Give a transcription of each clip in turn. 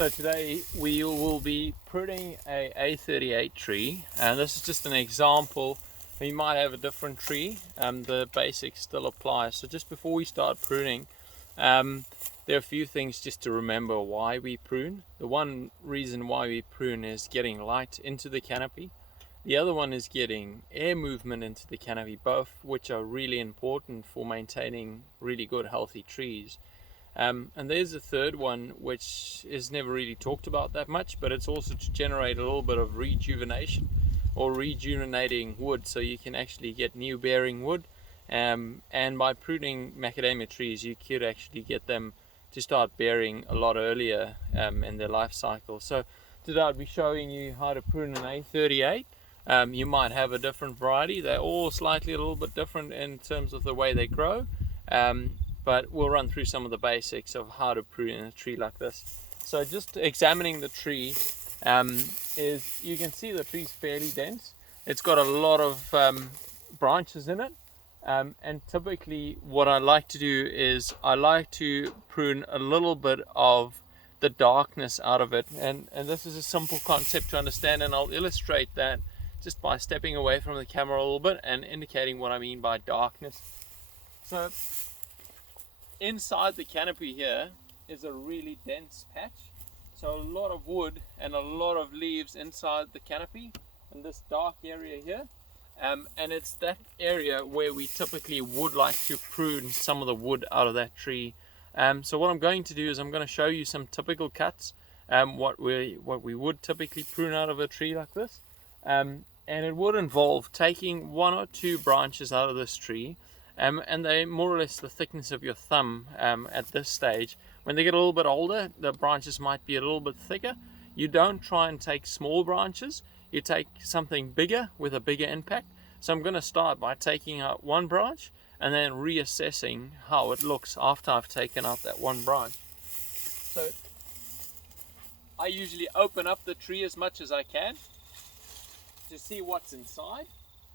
So today we will be pruning a A38 tree, and this is just an example. You might have a different tree, the basics still apply. So just before we start pruning, there are a few things just to remember why we prune. The one reason why we prune is getting light into the canopy. The other one is getting air movement into the canopy, both which are really important for maintaining really good healthy trees. And there's a third one which is never really talked about that much, but it's also to generate a little bit of rejuvenation or rejuvenating wood, so you can actually get new bearing wood. And by pruning macadamia trees, you could actually get them to start bearing a lot earlier in their life cycle. So today I'll be showing you how to prune an A38. You might have a different variety. They're all slightly a little bit different in terms of the way they grow. But we'll run through some of the basics of how to prune a tree like this. So just examining the tree, is you can see the tree's fairly dense. It's got a lot of branches in it, and typically what I like to do is I like to prune a little bit of the darkness out of it, and this is a simple concept to understand, and I'll illustrate that just by stepping away from the camera a little bit and indicating what I mean by darkness. So inside the canopy here is a really dense patch, so a lot of wood and a lot of leaves inside the canopy in this dark area here, and it's that area where we typically would like to prune some of the wood out of that tree. So what I'm going to do is I'm going to show you some typical cuts, what we would typically prune out of a tree like this, and it would involve taking one or two branches out of this tree. And they're more or less the thickness of your thumb at this stage. When they get a little bit older, the branches might be a little bit thicker. You don't try and take small branches, you take something bigger with a bigger impact. So I'm going to start by taking out one branch and then reassessing how it looks after I've taken out that one branch. So I usually open up the tree as much as I can to see what's inside,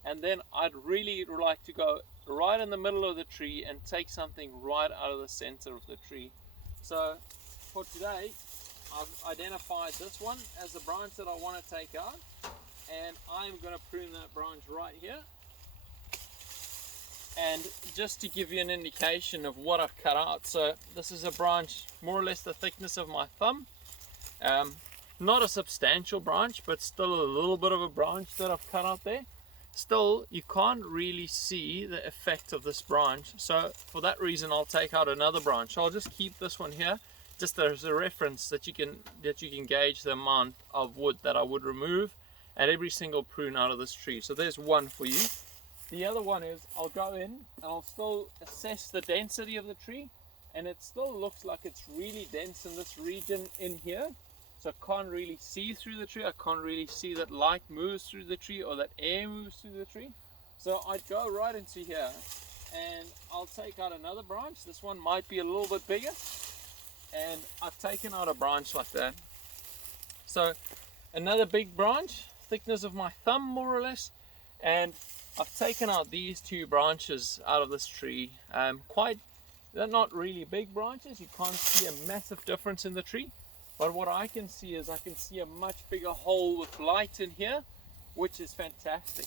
and then I'd really like to go right in the middle of the tree and take something right out of the center of the tree. So for today I've identified this one as the branch that I want to take out, and I'm going to prune that branch right here. And just to give you an indication of what I've cut out, so this is a branch more or less the thickness of my thumb, not a substantial branch, but still a little bit of a branch that I've cut out there. Still, you can't really see the effect of this branch, so for that reason I'll take out another branch. I'll just keep this one here just as a reference that you can gauge the amount of wood that I would remove at every single prune out of this tree. So there's one for you. The other one is I'll go in and I'll still assess the density of the tree, and it still looks like it's really dense in this region in here. So I can't really see through the tree. I can't really see that light moves through the tree or that air moves through the tree. So I'd go right into here and I'll take out another branch. This one might be a little bit bigger, and I've taken out a branch like that. So another big branch, thickness of my thumb more or less, and I've taken out these two branches out of this tree. They're not really big branches. You can't see a massive difference in the tree. But what I can see is I can see a much bigger hole with light in here, which is fantastic.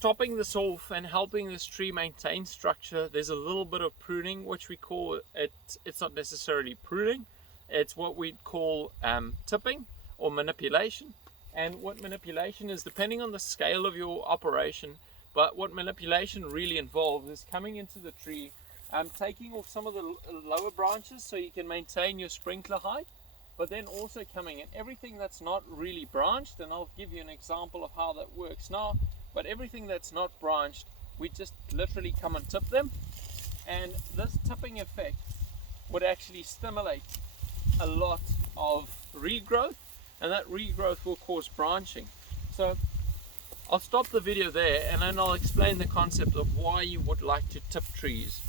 Topping this off and helping this tree maintain structure, there's a little bit of pruning, which we call it. It's not necessarily pruning. It's what we'd call tipping or manipulation. And what manipulation is, depending on the scale of your operation, but what manipulation really involves is coming into the tree, taking off some of the lower branches so you can maintain your sprinkler height, but then also coming in everything that's not really branched, and I'll give you an example of how that works now. But everything that's not branched, we just literally come and tip them, and this tipping effect would actually stimulate a lot of regrowth, and that regrowth will cause branching. So I'll stop the video there, and then I'll explain the concept of why you would like to tip trees.